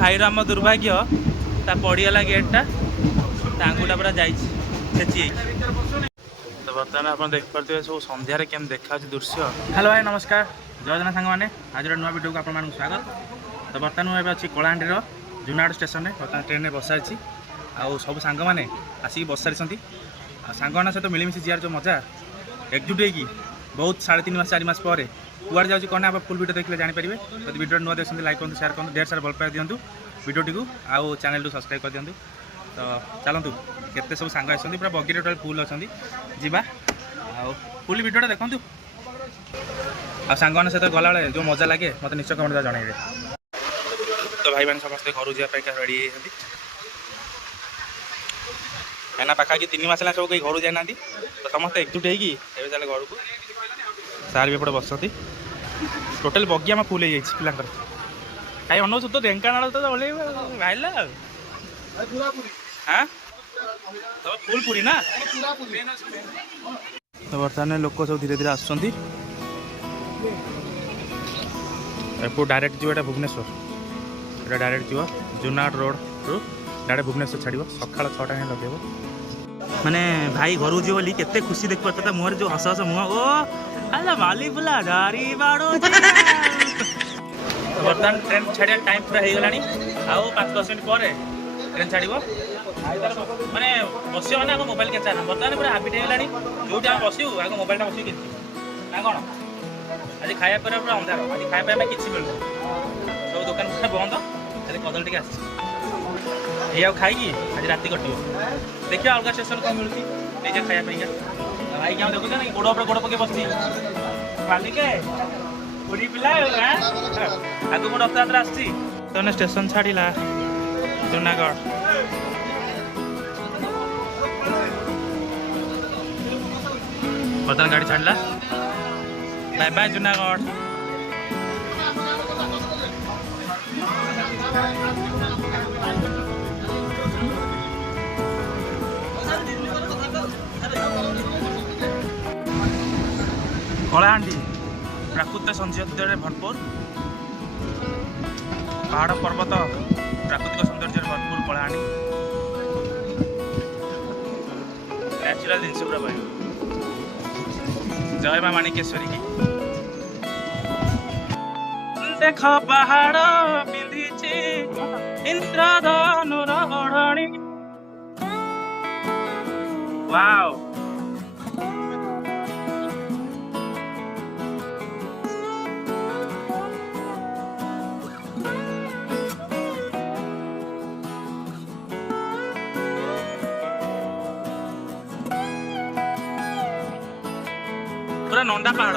भाईर आम दुर्भाग्य ता पड़गला गेटा आंगुटा पूरा जाइए। तो बर्तमान आप देखिए सब सन्धार केम देखा दृश्य। हेलो भाई नमस्कार, जय जगन्नाथ सांग मैंने आज नुआ वीडियो को आप स्वागत। तो बर्तमान मुझे अच्छी कलाहांडी जुनागढ़ स्टेशन में बर्तमान ट्रेन में बस सारी आउ सब सांग मैंने आसिक बस सारी सांग सहित मिलमिशी जीआर जो मजा एकजुट होगी बहुत 3.5 मास 4 मास पर कुआड़ जाऊँगी कौन आप फुल वीडियो देखिए जानीपर। जब वीडियो नुआ देखते लाइक करूँ शेयर करूँ ढेर सारा भल पाई दिंतु वीडियो टी आउ चैनल को सब्सक्राइब कर दिंतु। तो चलतु केते सब सांग आसती पूरा बगी टोटाल फुल अच्छा जीवा फुल वीडियो देखूँ आ सांग सहित गला जो मजा लगे मत निश्चय कमेंट जनइबे। तो भाई मैंने समस्त घर जावाई रेडी होती कहीं पाखापाखि 3 मास सब कहीं घर जाना तो समस्त एकजुट होगी चल घर को सार भी एपटे बसती टोटाल बगी आम फुल हो पिला कहीं अनौ तो ढेंकाना तो बाहर हाँ तो फुल पूरी ना। तो बर्तमान लोक सब धीरे धीरे आसुँच डायरेक्ट जीव भुवनेश्वर ये डायरेक्ट जीव जुनागढ़ रोड रु डायरेक्ट भुवनेश्वर छाड़ सका 6टा हिं लगे माने भाई घर को बोली केते खुशी देख पाता मुहर जो हस हस मुह ओ अल्लाह माली बुला डारी बाड़ो। बर्तमान ट्रेन छाड़ा टाइम पूरा हो गलानी आउ 5-10 मिनट पर ट्रेन छाड़ माने बस मैंने आगे मोबाइल कैचा ना बर्तमान पूरा हाबिट हो गलानी जो बसू आगे मोबाइल बस कि ना कौन आज खाया पूरा अंधार आज खाया किसी मिलू सब दुकान पूरा बंद खाली कदल टे ये खाई आज राति कटो देखिए अलग स्टेशन कौन मिलती निजे खाया भाई क्या देखो ना गोड़ पर गोड़ पके बसती मालिक पूरी पिला आगे मैं रथयात्रा आसने स्टेशन छाड़ा जुनागढ़ बर्तमान गाड़ी छाड़ा बाय बाय जुनागढ़। कलाहांडी प्राकृतिक सौंदर्य भरपूर पहाड़ पर्वत प्राकृतिक सौंदर्य भरपूर कलाहांडी नेचुरल जिनस पूरा भाई जय मां माणिकेश्वरी की देख पहाड़ पिंधि इंद्रधनुर ओढ़णी वाओ पूरा नंदा पहाड़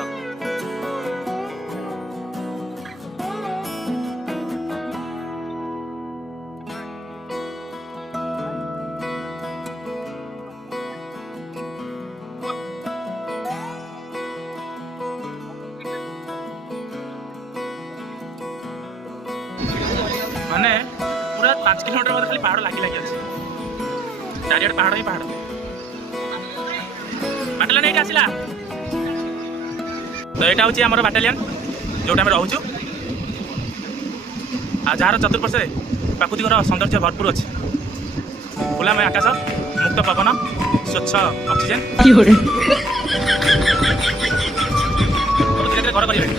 माने पूरा 5 किलोमीटर खाली पहाड़ लगी लगी अच्छे चारिड़े पहाड़ ही पहाड़ बाटालियन ये आसला। तो यहाँ हूँ आम बाटालियन जो रोचु जार चतुर्पार्श्वे प्राकृतिक सौंदर्य भरपूर अच्छे खुलामय आकाश मुक्त पवन स्वच्छ ऑक्सीजन धीरे घर करेंगे।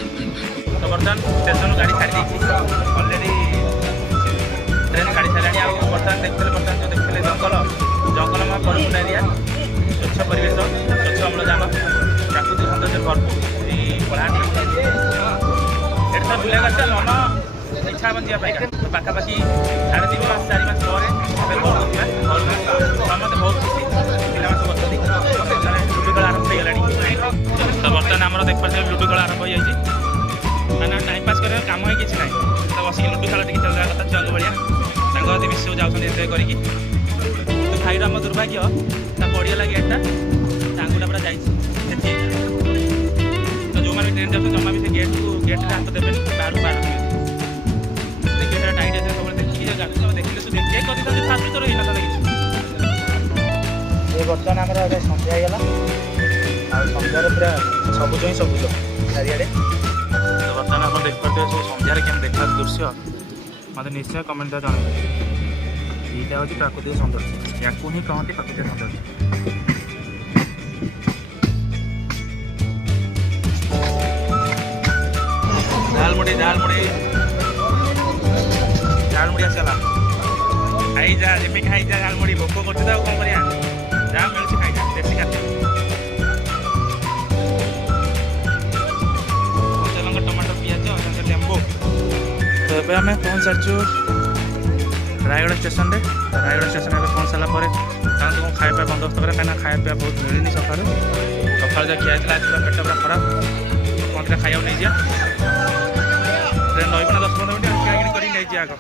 तो बर्तमान स्टेशन गाड़ी छाड़ी अलरेडी ट्रेन गाड़ी छाड़ा बर्तमान देखते बर्तमान जो देखते जंगलमय परिपूर्ण एरिया स्वच्छ परिवेश स्वच्छ अम्लजान प्राकृतिक सौंदर्य भरपूर कलाहांडी ये तो बुला मन इच्छा बन जाए तो पाखापाखि 3.5 मास 4 मास पर समस्त बहुत खुशी पिला बसती लुडु खेल आरंभ हो गला। तो बर्तमान आम देख पारे लुडु खेल आरंभ हो जाए मैंने टाइम पास कर कम ही किसी ना तो बस लुडु खेल टी चलवा कथा छुआ भाया सांगती मिस सब जाऊँ एंजय करी तो भाईर आम दुर्भाग्य पड़गला गेटा आंगुटा पूरा जाइए। तो जो मैंने ट्रेन जाते जमा भी से गेट हाथ देवे बाहर बाहर देखिए टाइट है सब देखिए देखिए तो देखिए कभी फास्ट तो रही ना ये बर्तमान आम सन्ध्या होगा आ सन्धार पूरा सबुज ही सबुज चारिड़े। तो बर्तमान आप देखते सब सन्धार केम देखा दृश्य मत मत निश्चय कमेंट जन यहाँ हूँ प्राकृतिक सौंदर्य या ही कहते प्राकृतिक सौंदर्य। झालमुड़ी झालमुड़ी झालमुड़ी आसला खाई जा जमी खाई जा झालमुड़ी भोक कर कौन कर जहाँ मिलूँ खाई जा देसी खाद्य लंका टमाटर पिज लेंबू। तो ये आम पहुँच सारी रायगढ़ स्टेशन रे रायगढ़ स्टेशन में पहुँच सारा पर कौन खाଇବା बंदोबस्त करें कहीं खाया बहुत मिलनी सका सका जो खिया पेट पूरा खराब कौन खाया नहीं जा ट्रेन रही 10-15 मिनट किणी कर नहीं जा आग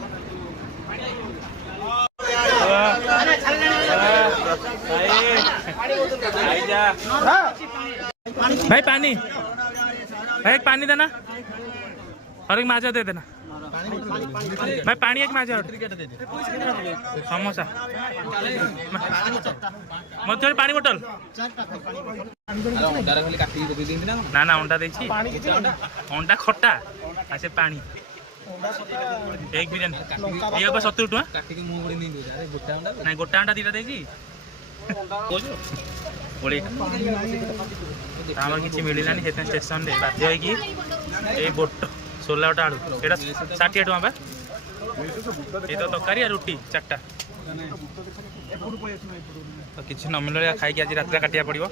भाई पानी भाई एक पानी देना और एक माजा दे देना भाई पानी एक माजा समोसा मत पानी बोतल ना ना अंडा देखी अंडा खट्टा से पानी एक बिरियानी ये 70 टका ना गोटा अंडा दीटा देखी आम कि मिलानी स्टेशन बाध्य हो बोट सोला गोटे आलू ये 60 टका बा ये तो तरकारी रुटी 4टा तो किसी न मिले खाई आज रात काटिया पड़ो।